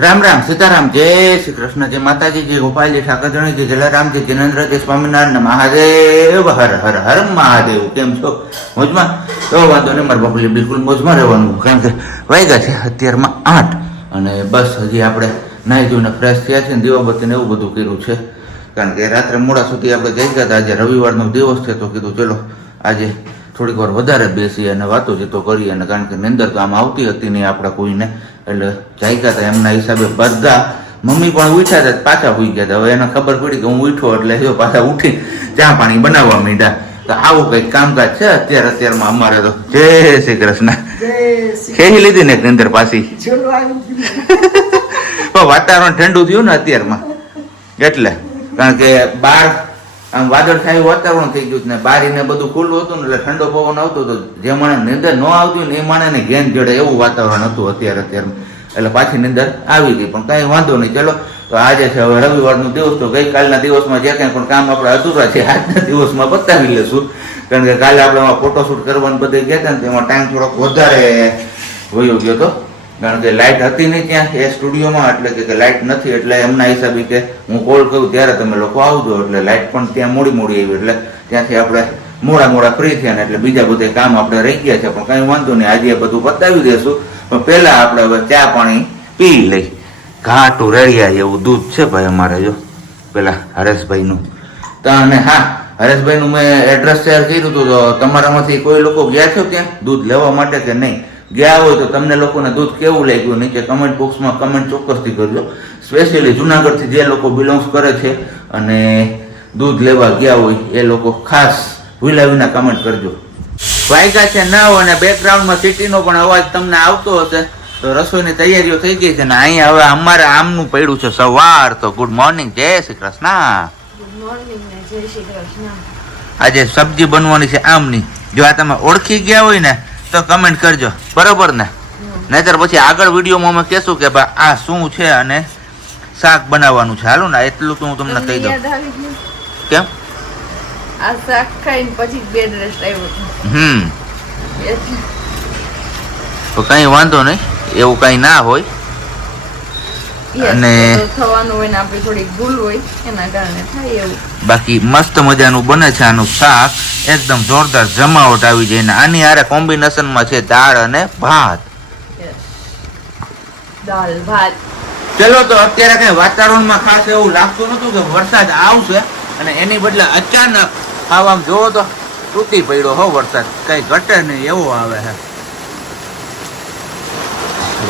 રામ રામ સીતારામ જય શ્રી કૃષ્ણ જય માતાજી જય ગોપાલજી ઠાકરજણી જય જલારામજી જિનેન્દ્રજી સ્વામિનારાયણ મહાદેવ હર હર હર મહાદેવ. કેમ છો? મોજમાં? તો વાંધો નહીં, મારા બાપુલી બિલકુલ મોજમાં રહેવાનું, કારણ કે વાગ્યા છે અત્યારમાં 8 અને બસ હજી આપણે નાહી ધોઈને ફ્રેશ થયા છે ને દીવાબત્તીને એવું બધું કર્યું છે, કારણ કે રાત્રે મોડા સુધી આપણે જઈ ગયા હતા. આજે રવિવારનો દિવસ છે તો કીધું ચલો આજે થોડીક વાર વધારે બેસીએ અને વાતો જીતો કરીએ, અને કારણ કે નિંદર તો આમ આવતી હતી નહીં આપણે કોઈને, એટલે જાગ્યા હતા એમના હિસાબે બધા. મમ્મી પણ ઉઠ્યા હતા, પાછા ઉઈ ગયા હતા. હવે એને ખબર પડી કે હું ઉઠ્યો એટલે જો પાછા ઉઠી ચા પાણી બનાવવા માંડ્યા. તો આવું કંઈક કામકાજ છે અત્યારમાં અમારે તો. જય શ્રી કૃષ્ણ. ખેલી લીધી ને નિંદર પાછી. વાતાવરણ ઠંડુ થયું ને અત્યારમાં, એટલે કારણ કે બાર આમ વાદળ છાયું વાતાવરણ થઈ ગયું ને બારીને બધું ખુલ્લું હતું ને એટલે ઠંડો પવન આવતો હતો. જે માણસ નિંદર ન આવતી ને એ માણસને ઘેન જડે એવું વાતાવરણ હતું અત્યારમાં, એટલે પાછી નિંદર આવી ગઈ. પણ કાંઈ વાંધો નહીં, ચલો તો આજે છે હવે રવિવારનો દિવસ, તો ગઈકાલના દિવસમાં જે કાંઈ પણ કામ આપણે અધૂરા છે આજના દિવસમાં બતાવી લેશું, કારણ કે કાલે આપણે ફોટોશૂટ કરવાનું બધે ગયા હતા ને તેમાં ટાઈમ થોડોક વધારે વયો ગયો હતો, કારણ કે લાઇટ હતી નહીં ત્યાં એ સ્ટુડિયોમાં, એટલે કે લાઇટ નથી, એટલે એમના હિસાબે કે હું કોલ કરું ત્યારે તમે લોકો આવજો, એટલે લાઇટ પણ ત્યાં મોડી આવી, એટલે ત્યાંથી આપણે મોડા ફ્રી થયા ને એટલે બીજા બધા કામ આપણે રહી ગયા છે. પણ કાંઈ વાંધો નહીં, આજે બધું બતાવી દઈશું. પણ પહેલા આપણે હવે ચા પાણી પી લઈ. ઘાટું રેડિયા જેવું દૂધ છે ભાઈ અમારે, જો પેલા હરેશભાઈનું. તો અને હા, હરેશભાઈનું મેં એડ્રેસ શેર કર્યું હતું, તો તમારામાંથી કોઈ લોકો ગયા છો ત્યાં દૂધ લેવા માટે કે નહીં? ગયા હોય તો તમને લોકોને દૂધ કેવું લાગ્યું નીચે કમેન્ટ બોક્સમાં કમેન્ટ ચોક્કસથી કરજો. સ્પેશિયલી જુનાગઢથી જે લોકો બિલોંગ્સ કરે છે અને દૂધ લેવા ગયા હોય એ લોકો ખાસ વિના કમેન્ટ કરજો. વાયગા છે 9 અને બેકગ્રાઉન્ડમાં સિટીનો પણ અવાજ તમને આવતો હશે, તો રસોઈની તૈયારીઓ થઈ ગઈ છે ને અહીંયા હવે અમારે આમનું પડ્યું છે સવાર. તો ગુડ મોર્નિંગ, જય શ્રી કૃષ્ણ. ગુડ મોર્નિંગ ને જય શ્રી કૃષ્ણ. આજે સબ્જી બનવાની છે આમની. જો આ તમે ઓળખી ગયા હોય ને તો કમેન્ટ કરજો, બરોબર ને? નહીતર પછી આગળ વિડીયોમાં અમે કહેશું કે ભાઈ આ શું છે અને શાક બનાવવાનું છે. હાલો ને, એટલું તો હું તમને કહી દઉં. કેમ? આ શાક ખાઈને પછી બેડ રેસ્ટ આવ્યો હતો. તો કઈ વાંધો નહીં, એવું કઈ ના હોય. અને થવાનું હોય ને આપણી થોડી ભૂલ હોય એના કારણે થાય એવું. બાકી મસ્ત મજાનું બને છે આનું શાક, એકદમ જોરદાર જમાવટ આવી જાય ને આની હારે કોમ્બિનેશનમાં છે દાળ અને ભાત. દાળ ભાત. ચલો, તો અત્યારે કઈ વાતાવરણમાં ખાસ એવું લાગતું નતું કે વરસાદ આવશે, અને એની બદલે અચાનક આમ જોવો તો તૂટી પડ્યો હો વરસાદ, કઈ ઘટે નહીં એવો આવે છે.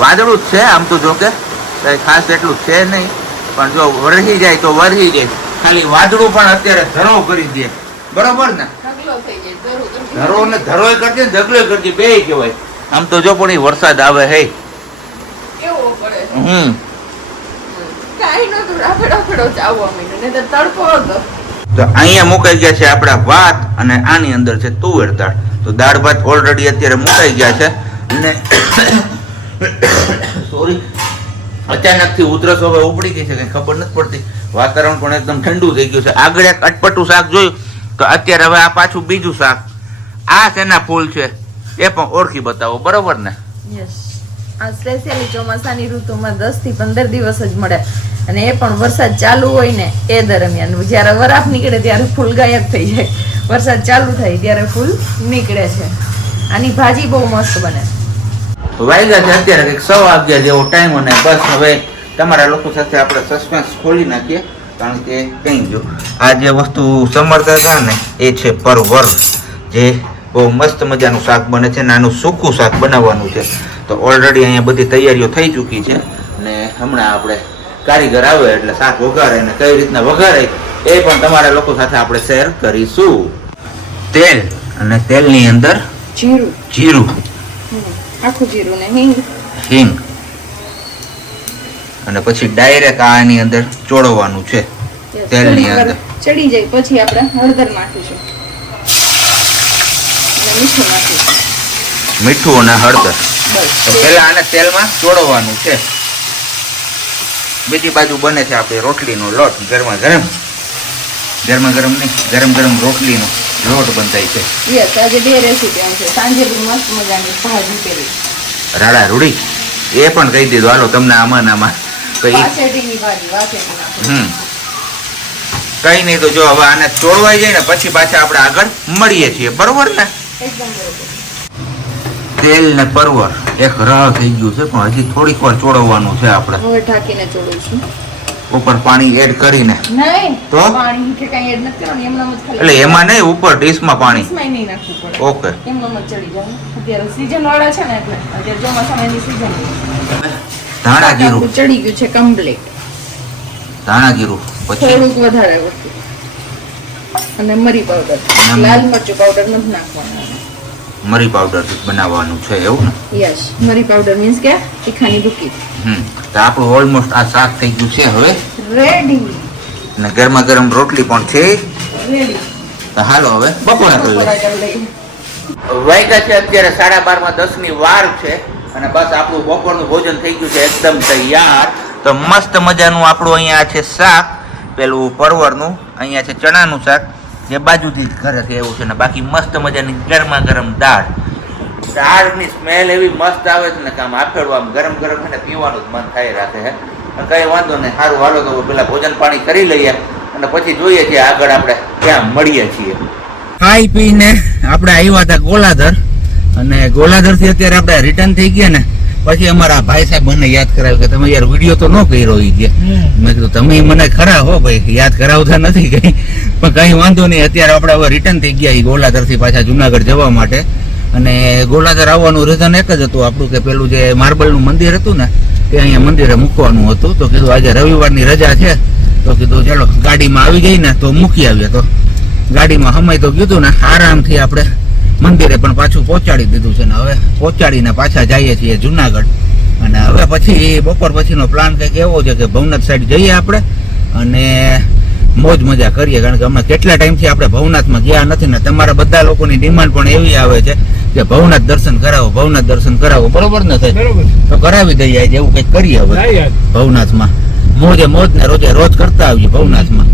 વાદળું જ છે આમ તો, જો કે કઈ ખાસ એટલું છે નહીં, પણ જો વરસી જાય તો વરસી જાય. ખાલી વાદળું પણ અત્યારે ધરો કરી દે, બરોબર ને? ધરો ને ધરોય કરજે ને ઢગલો કરજે, બે કહેવાય આમ તો. જો પણ એ વરસાદ આવે હે કેવો પડે. કાઈ નતું, રાફેડો ચાવવા માંડ્યો ને તો તડકો હતો. તો અહીંયા મુકાઈ ગયા છે આપણા ભાત અને આની અંદર છે તુવેર દાળ. તો દાળ ભાત ઓલરેડી અત્યારે મુકાઈ ગયા છે, અને સોરી અચાનકથી ઉધરસ હવે ઉપડી ગઈ છે, કઈ ખબર નથી પડતી. વાતાવરણ પણ એકદમ ઠંડુ થઈ ગયું છે. આગળ એક અટપટું શાક જોયું, તો અત્યારે હવે આ પાછું બીજું શાક. આ શેના ફૂલ છે એ પણ ઓળખી બતાવો, બરોબર ને? યસ, આ સ્પેશિયલી ચોમાસાની ઋતુમાં 10 થી 15 દિવસ જ મળે, અને એ પણ વરસાદ ચાલુ હોય ને એ દરમિયાન. જ્યારે વરાપ નીકળે ત્યારે ફૂલ ગાયબ થઈ જાય, વરસાદ ચાલુ થાય ત્યારે ફૂલ નીકળે છે. આની ભાજી બહુ મસ્ત બને. વાગ્યા છે અત્યારે કંઈક 11:15 જેવો ટાઈમ, અને બસ હવે તમારા લોકો સાથે આપણે સસ્પેન્સ ખોલી નાખીએ, કારણ કે કઈ જો આ જે વસ્તુ સમરતા હતા ને એ છે પરવર, જે બહુ મસ્ત મજાનું શાક બને છે. નાનું સૂકું શાક બનાવવાનું છે. તો ઓલરેડી અહીંયા બધી તૈયારીઓ થઈ ચૂકી છે, અને હમણાં આપણે કારીગર આવે એટલે શાક વઘારે, અને કઈ રીતના વઘારે એ પણ તમારા લોકો સાથે આપણે શેર કરીશું. તેલ, અને તેલની અંદર જીરું, આખું જીરું ને હિંગ, અને પછી ડાયરેક્ટ આની અંદર ચોળવાનું છે તેલની અંદર. ચડી જાય પછી આપણે હળદર નાખીશું, મીઠું નાખીશું, મીઠું અને હળદર. તો પેલા આને તેલમાં ચોળવાનું છે. બીજી બાજુ બને છે આપણે રોટલીનો લોટ, ગરમા ગરમ નહીં, ગરમ રોટલીનો લોટ બંધાય છે. યસ, આજે 2 રેસીપી આવશે. સાંજે બી મસ્ત મજાની ભાજી કરી રાડા રૂડી, એ પણ કહી દીધું. હાલો તમને આમાં તો એ વાસેટીની ભાજી, વાસેટી નાખો. કઈ નહીં, તો જો હવે આને ચોળવાઈ જાય ને પછી પાછા આપણે આગળ મળીએ છીએ, બરોબર ને? એકદમ બરોબર. તેલ ને પરવર એક રહ થઈ ગયું છે, પણ હજી થોડીક વાર ચોળવવાનું છે આપણે. હવે ઢાંકીને ચોળું છું. ઉપર પાણી એડ કરીને. નહીં, તો પાણી કે કઈ એડ નથી કરવાનું, એમનામ જ ખાલી. એટલે એમાં નહીં, ઉપર ડીશમાં પાણી. ડીશમાં નહીં નાખવું પડે. ઓકે. એમનામ જ ચડી જાય. અત્યારે સીઝન વાળા છે ને એટલે અત્યારે ચોમાસાની સીઝન. ધાણા જીરું. ચડી ગયું છે કમ્પ્લીટ. ધાણા જીરું પછી થોડુંક વધારે વસ્તુ અને મરી પાવડર. લાલ મરચું પાવડર નથી નાખવાનું. મરી પાવડર બનાવવાનું છે એવું ને? યસ, મરી પાવડર મીન્સ કે તીખાની ભૂકી. તો આપણું ઓલમોસ્ટ આ શાક થઈ ગયું છે હવે રેડી. અને ગરમા ગરમ રોટલી પણ છે રેડી. તો હાલો હવે બપોરા કરી લઈએ. વાગ્યા છે અત્યારે 12:30 ની વાર છે અને બસ આપણું બપોરનું ભોજન થઈ ગયું છે એકદમ તૈયાર. તો મસ્ત મજાનું આપણું અહીંયા છે શાક, પેલું પરવરનું, અહીંયા છે ચણાનું શાક જે બાજુથી જ ઘરે છે એવું છે ને બાકી મસ્ત મજાની ગરમા ગરમ દાળ. દાળની સ્મેલ એવી મસ્ત આવે છે ને કે આમ આફેડું આમ ગરમ ગરમ છે ને પીવાનું જ મન થાય રાખે છે. કઈ વાંધો નહીં, સારું હાલો તો પેલા ભોજન પાણી કરી લઈએ અને પછી જોઈએ છીએ આગળ આપણે ક્યાં મળીએ છીએ. ખાઈ પીને આપણે આવ્યા હતા ગોલાધર અને ગોલાધર થી અત્યારે આપણે રિટર્ન થઈ ગયા ને પછી અમારા ભાઈ સાહેબ મને યાદ કરાવ્યું કે તમે યાર વિડીયો તો ન કર્યો ઈ કે. મેં કીધું તમે મને ખરા હો ભાઈ, યાદ કરાવતા નથી કઈ, પણ કઈ વાંધો નહીં. અત્યારે આપણે હવે રિટર્ન થઈ ગયા ગોલાધર થી પાછા જુનાગઢ જવા માટે. અને ગોલાધર આવવાનું રીઝન એક જ હતું આપણું કે પેલું જે માર્બલનું મંદિર હતું ને તે અહીંયા મંદિરે મૂકવાનું હતું. તો કીધું આજે રવિવારની રજા છે તો કીધું ચલો ગાડીમાં આવી ગઈ ને તો મૂકી આવીએ. તો ગાડીમાં સમય તો કીધું ને આરામથી આપણે મંદિરે પણ પાછું પહોંચાડી દીધું છે ને હવે પહોંચાડીને પાછા જઈએ છીએ જુનાગઢ. અને હવે પછી બપોર પછીનો પ્લાન કંઈક એવો છે કે ભવનાથ સાઈડ જઈએ આપણે અને મોજ મજા કરીએ, કારણ કે અમે કેટલા ટાઈમથી આપણે ભવનાથમાં ગયા નથી ને તમારા બધા લોકોની ડિમાન્ડ પણ એવી આવે છે કે ભવનાથ દર્શન કરાવો, ભવનાથ દર્શન કરાવો, બરોબર ને થાય? તો કરાવી દઈએ આજે એવું કંઈક કરીએ હવે ભવનાથમાં મોજે મોજ ને રોજે રોજ કરતા આવીએ ભવનાથમાં.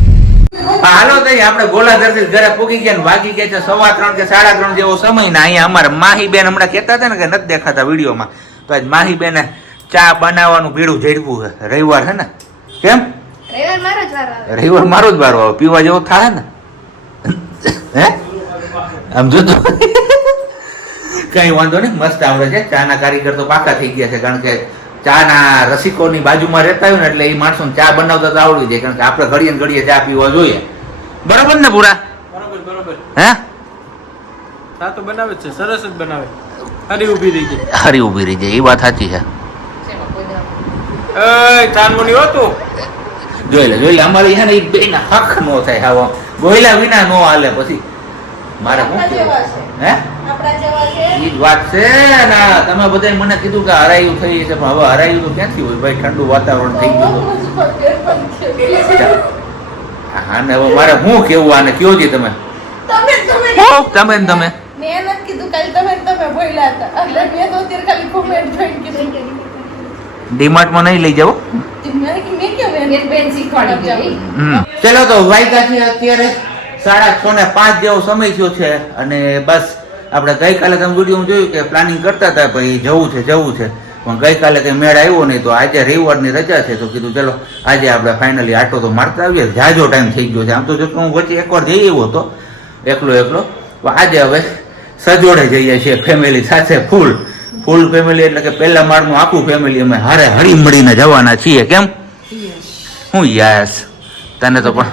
હાલો તો આપણે ગોલાધર થી ઘરે પૂગી ગયા ને વાગી ગયા છે 3:15 કે 3:30 જેવો સમય ને અહીંયા અમારા માહીબેન હમણાં કહેતા હતા ને કે નથી દેખાતા વિડીયોમાં, તો આજ માહીબેને ચા બનાવવાનું ભીડું ઝડપું છે. રવિવાર છે ને? કેમ રવિવાર મારો જ વારો આવે, પીવા જેવો થાય ને? હે આમ જોતો કઈ વાંધો નહીં, મસ્ત આવડે છે. ચા ના કારીગર તો પાકા થઈ ગયા છે, કારણ કે ચા ના રસિકોની બાજુમાં રહેતા હોય ને એટલે એ માણસોને ચા બનાવતા તો આવડી જાય, કારણ કે આપણે ઘડીએ ને ઘડીએ ચા પીવા જોઈએ. બરોબર ને પૂરા? બરોબર. હે ચા તો બનાવે છે, સરસ જ બનાવે. હારી ઊભી રહી જાય. હારી ઊભી રહી જાય, એ વાત સાચી છે. ચાંદમોની હોતું જોઈ લે અમારી છે ને એ બે ના હક નો થાય, આવો બોયલા વિના નો હાલે. પછી મારે શું કેવું? હે ઈ જ વાત છે ને. તમે બધા મને કીધું કે હરાયું થઈ છે, પણ હવે હરાયું તો ક્યાંથી હોય ભાઈ, ઠંડુ વાતાવરણ થઈ ગયું. હા ને હવે મારે શું કેવું આને, કયો જી તમે તમે ને તમે મેં નથી કીધું કાલે તમે બોલ્યા હતા એટલે મેં તો અત્યારે ખાલી કોમેન્ટ જોઈને કીધું. ડીમાર્ટમાં નહીં લઈ જાવ. ચલો તો વાગ્યા છે અત્યારે 6:05 જેવો સમય થયો છે અને બસ આપણે ગઈકાલે તમે વિડીયો જોયું કે પ્લાનિંગ કરતા હતા ભાઈ જવું છે પણ ગઈકાલે કઈ મેળ આવ્યો નહીં. તો આજે રવિવારની રજા છે તો કીધું ચલો આજે આપણે ફાઇનલી આટો તો મારતા આવીએ. જાજો ટાઈમ થઈ ગયો છે, આમ તો જો હું વચ્ચે એકવાર જઈ આવ્યો હતો એકલો આજે હવે સજોડે જઈએ છીએ ફેમિલી સાથે, ફૂલ ફેમિલી, એટલે કે પહેલા માળનું આખું ફેમિલી અમે હારે હળી મળીને જવાના છીએ. કેમ હું યસ તને તો પણ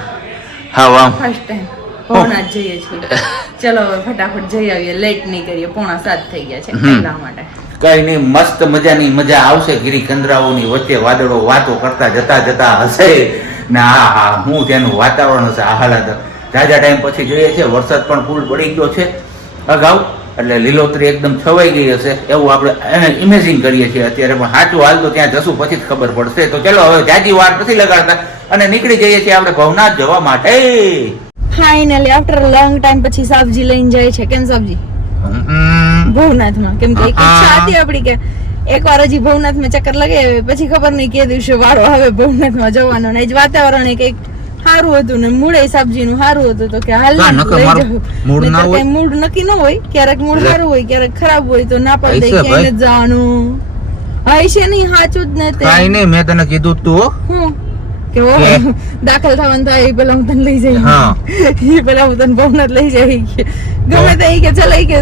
હા આમ ફર્સ્ટ ટાઈમ ભવનાથ જઈએ છીએ. ચલો હવે ફટાફટ જઈ આવીએ, લેટ નહીં કરીએ, 6:45 થઈ ગયા છે એટલા માટે. કઈ નહીં, મસ્ત મજાની મજા આવશે. ગિરિકંદરાઓની વચ્ચે વાદળો વાતો કરતા જતા હશે ને હા હું તેનું વાતાવરણ હશે આહલાદક. જાજા ટાઈમ પછી જોઈએ છે, વરસાદ પણ ફૂલ પડી ગયો છે અગાઉ, એટલે લીલોતરી એકદમ છવાઈ ગઈ હશે એવું આપણે ઇમેજિન કરીએ છીએ અત્યારે. પણ સાચું હાલ તો ત્યાં જશું પછી જ ખબર પડશે. તો ચલો હવે જાજી વાર નથી લગાડતા અને નીકળી જઈએ છીએ આપણે ભવનાથ જવા માટે. ફાઇનલી આફ્ટર લોંગ ટાઈમ પછી સબ્જી લઈને જાય છે. કેમ સબ્જી ભવનાથમાં? કેમ કે એક ઈચ્છા હતી આપડી કે એકવાર હજી ભવનાથમાં ચક્કર લગાવે, પછી ખબર નહીં કે દિવસે વારો હવે ભવનાથમાં જવાનો ને વાતાવરણ કઈક સારું હતું ને મૂળે સબ્જી નું સારું હતું તો કે હાલ મૂડ નક્કી ન હોય, ક્યારેક મૂડ સારું હોય ક્યારેક ખરાબ હોય તો ના પડે ક્યાંય જવાનું. હશે નહીં સાચું જ ને તે કાઈ નહીં, મેં તને કીધું તું હો. હું કે ઓ દાખલ થવાનું થાય એ પેલા હું તને લઈ જઈ હા. એ પેલા હું તને ભવનાથ લઈ જઈ ગમે તે ઈ કે ચલો ઈ કે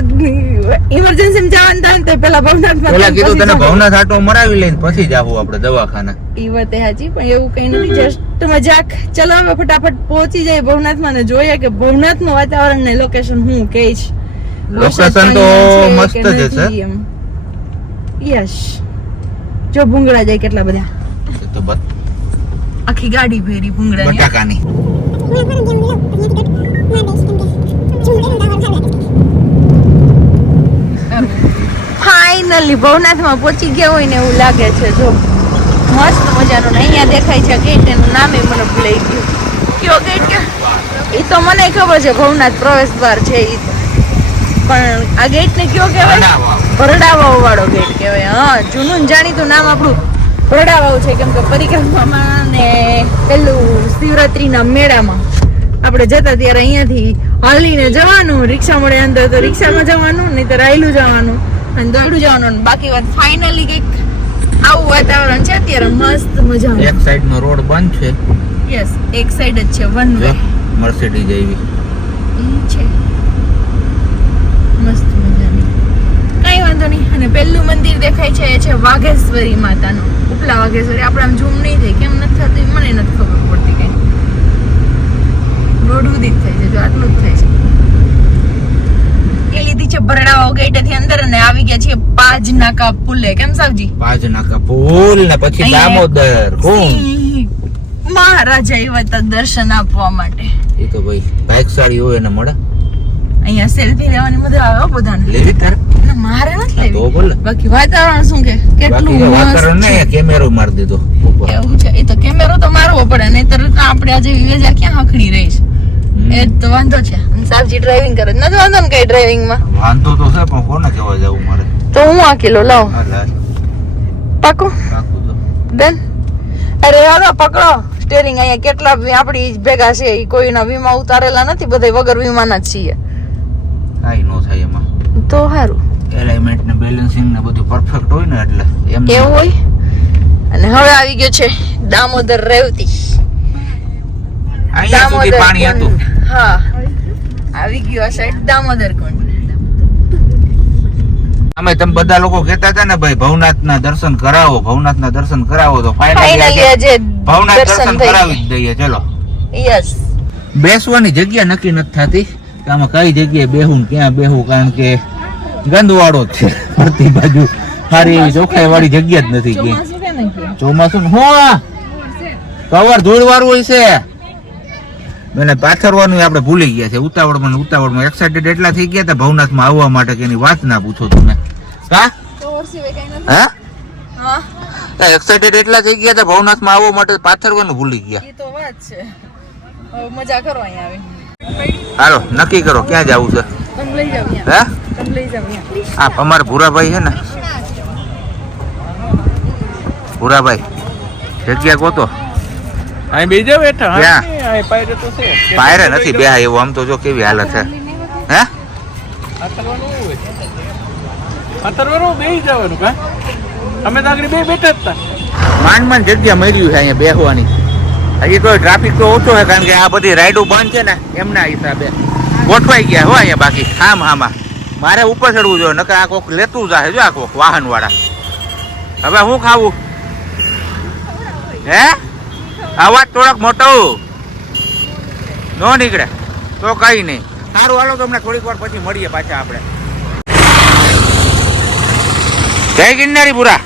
ઇમરજન્સી માં જવાનું થાય ને તો પેલા ભવનાથ માં પેલા કીધું તને ભવનાથ આટો મરાવી લઈને પછી જાવું આપણે દવાખાના. ઈ વાત હાજી પણ એવું કઈ નથી જસ્ટ મજાક. ચલો હવે ફટાફટ પહોંચી જાય ભવનાથ માં ને જોઈએ કે ભવનાથ નું વાતાવરણ ને લોકેશન હું કે છે. લોકેશન તો મસ્ત જ છે. યસ જો ભૂંગળા જાય કેટલા બધા, એ તો આખી ગાડી ભેરી ભૂંગળા બટાકાની. ફાઇનલી ભવનાથ માં પહોંચી ગયા હોય ને એવું લાગે છે. જો મસ્ત મજાનું ને અહીંયા દેખાય છે ગેટ, એનું નામે મને ભૂલાઈ ગયું. કયો ગેટ કે એ તો મને ખબર છે ભવનાથ પ્રવેશ દ્વાર છે ઈ તો, પણ આ ગેટ ને કયો કહેવાય? ભરડાવાવ વાળો ગેટ કહેવાય. હા, જૂનું ને જાણીતું નામ આપણું ભરડાવાવ છે, કેમ કે પરિક્રમામાં ને પેલું શિવરાત્રીના મેળામાં આપણે જતા ત્યારે અહીંયાથી હાલીને જવાનું, રિક્ષા મળે અંદર તો રિક્ષામાં જવાનું, નહીં તો રાયલું જવાનું અને દોડું જવાનું. બાકી વાત ફાઇનલી કંઈક આવું વાતાવરણ છે અત્યારે, મસ્ત મજા. એક સાઈડ નો રોડ બંધ છે. યસ, એક સાઈડ જ છે, વન વે. મર્સિડીઝ એવી ઈ છે મસ્ત મજાની, કઈ વાંધો નહીં. અને પહેલું મંદિર દેખાય છે એ છે વાઘેશ્વરી માતાનું. ઉપલા વાઘેશ્વરી આપણે આમ ઝૂમ નહીં થાય, કેમ નથી થતું મને નથી ખબર પડતી. કઈ રોડ ઉદી જ થાય છે, જો આટલું જ થાય છે. એ લીધી છે ભરડાવાવ ગેટેથી અંદર અને આવી ગયા છે પાજ નાકા પુલે. કેમ સાવજી? પાજ નાકા પુલ ને પછી દામોદર કુંડ. મહારાજા આવ્યા હતા દર્શન આપવા માટે. એ તો ભાઈ ભાગશાળી હોય એને મળે. અહીંયા સેલ્ફી લેવાની મજા આવે બધાને. લેવી તાર ના, મારે નથી તો લેવી. બોલે. બાકી વાતાવરણ શું કે કેટલું બાકી વાતાવરણ મસ્ત ને છે. કેમેરો મારી દીધો ઉપર. એવું છે. એ તો કેમેરો તો મારવો પડે, નહીતર આપણે આજે વિવેજા ક્યાં હખડી રહીશ. એ જ તો વાંધો છે. અને સાવજી ડ્રાઇવિંગ કરે નથી વાંધો ને કઈ ડ્રાઇવિંગ માં. વાંધો તો છે પણ કોને કહેવા જવું મારે. તો હું આ કિલો લાવ. હાલ પાકું પાકું તો. ડન. અરે હાલો પકડો સ્ટેરિંગ. અહીંયા કેટલા આપડી જ ભેગા છે, ઈ કોઈના વીમા ઉતારેલા નથી, બધા વગર વીમાના જ છીએ. કાઈ નો થાય એમાં. તો સારું એલાઇનમેન્ટ ને બેલેન્સિંગ ને બધું પરફેક્ટ હોય ને એટલે એમ એવું હોય. અને હવે આવી ગયો છે દામોદર રેવતી. અહીંયા સુધી પાણી હતું. કુંડ. હા, આવી ગયો આ સાઈડ દામોદર કુંડ. અમે તમે બધા લોકો કહેતા હતા ને ભાઈ ભવનાથના દર્શન કરાવો, ભવનાથના દર્શન કરાવો, તો ફાઇનલી ફાઇનલી આજે ભવનાથ દર્શન દર્શન થઈ કરાવી જ દઈએ. ચલો. યસ. બેસવાની જગ્યા નક્કી નથી થતી કે આમાં કઈ જગ્યાએ બેહું ને ક્યાં બેહું, કારણ કે ગંદવાળો જ છે બધી બાજુ. સારી એવી ચોખ્ખાઈ વાળી જગ્યા જ નથી ક્યાંય. ચોમાસું કે નહીં કે? ચોમાસું હું કવર ધૂળ વાળું હોય છે. મને પાથરવાનું આપણે ભૂલી ગયા છે ઉતાવળમાં એક્સાઇટેડ એટલા થઈ ગયા હતા ભવનાથમાં આવવા માટે કે એની વાત ના પૂછો તમે. હા હા હા, એક્સાઇટેડ એટલા થઈ ગયા હતા ભવનાથમાં આવવા માટે પાથરવાનું ભૂલી ગયા. એ તો વાત છે. હવે મજા કરો અહીંયા આવી. હાલો નક્કી કરો ક્યાં જવું છે. તમે લઈ જાવ હે તમે લઈ જાવ હા અમારા ભૂરાભાઈ છે ને, ભૂરાભાઈ જગ્યા ગોતો. અહીં બેજા બેઠા. ક્યાં? અહીં પાયરે તો છે. પાયરે નથી બે એવું. આમ તો જો કેવી હાલત છે. હે આતરવાનું હોય. આતરવાનું બેહી જવાનું કા? અમે તો આગળ બે બેઠા જ હતા. માંડ જગ્યા મળ્યું છે અહીંયા બેસવાની. હજી તો ટ્રાફિક તો ઓછો છે કારણ કે આ બધી રાઈડો બંધ છે ને એમના હિસાબે ગોઠવાઈ ગયા હો અહીંયા. બાકી આમાં મારે ઉપર ચડવું જોઈએ, નકર આ કોક લેતું જાય જો આ કોક વાહન વાળા. હવે હું ખાવું હે? અવાજ થોડોક મોટો નો નીકળે તો કઈ નહીં. સારું હાલો તમને થોડીક વાર પછી મળીએ પાછા આપણે. જય ગિરનારી પુરા.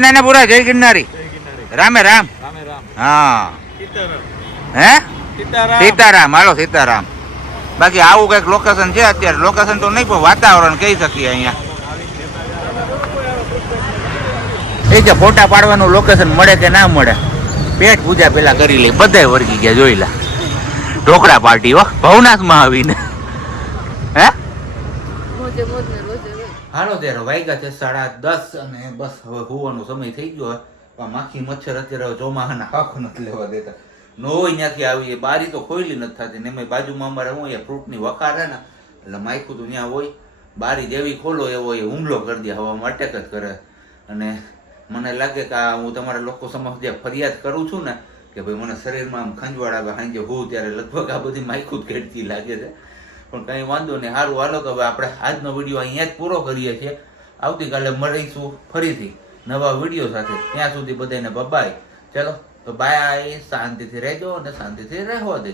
નાના પુરા જય ગિરનારી. રામે રામ. હા હે સીતારામ. હાલો સીતારામ. બાકી આવું કઈક લોકેશન છે અત્યારે. લોકેશન તો નહીં પણ વાતાવરણ કહી શકીએ અહીંયા. એ જે ફોટા પાડવાનું લોકેશન મળે કે ના મળે, પેટ પૂજા પેલા કરી લઈ. બધાય વર્ગી ગયા જોઈ લા. ઢોકળા પાર્ટી હો ભવનાથમાં આવીને. હે હાલો ત્યારે વાગ્યા છે 10:30 અને બસ હવે હોવાનો સમય થઈ ગયો. માખી મચ્છર અત્યારે ચોમાહાના હાખ નથી લેવા દેતા. નો અહીંયાથી આવી બારી તો ખોઈલી નથી થતી ને એમાં બાજુમાં અમારે હું અહીંયા ફ્રૂટની વખાર છે ને એટલે માયખું તો ત્યાં હોય. બારી જેવી ખોલો એવો એ હુમલો કરી દે, હવામાં અટેક જ કરે. અને મને લાગે કે આ હું તમારા લોકો સમક્ષ જે ફરિયાદ કરું છું ને કે ભાઈ મને શરીરમાં આમ ખંજવાળ આવે સાંજે હું ત્યારે લગભગ આ બધી માયખું જ ઘેરતી લાગે છે, પણ કંઈ વાંધો નહીં. સારું, હાલો તો હવે આપણે આજનો વિડીયો અહીંયા જ પૂરો કરીએ છીએ. આવતીકાલે મળીશું ફરીથી નવા વિડીયો સાથે. ત્યાં સુધી બધાને બાય. ચલો તો બાય, શાંતિથી રહેજો અને શાંતિથી રહેવા દેજો.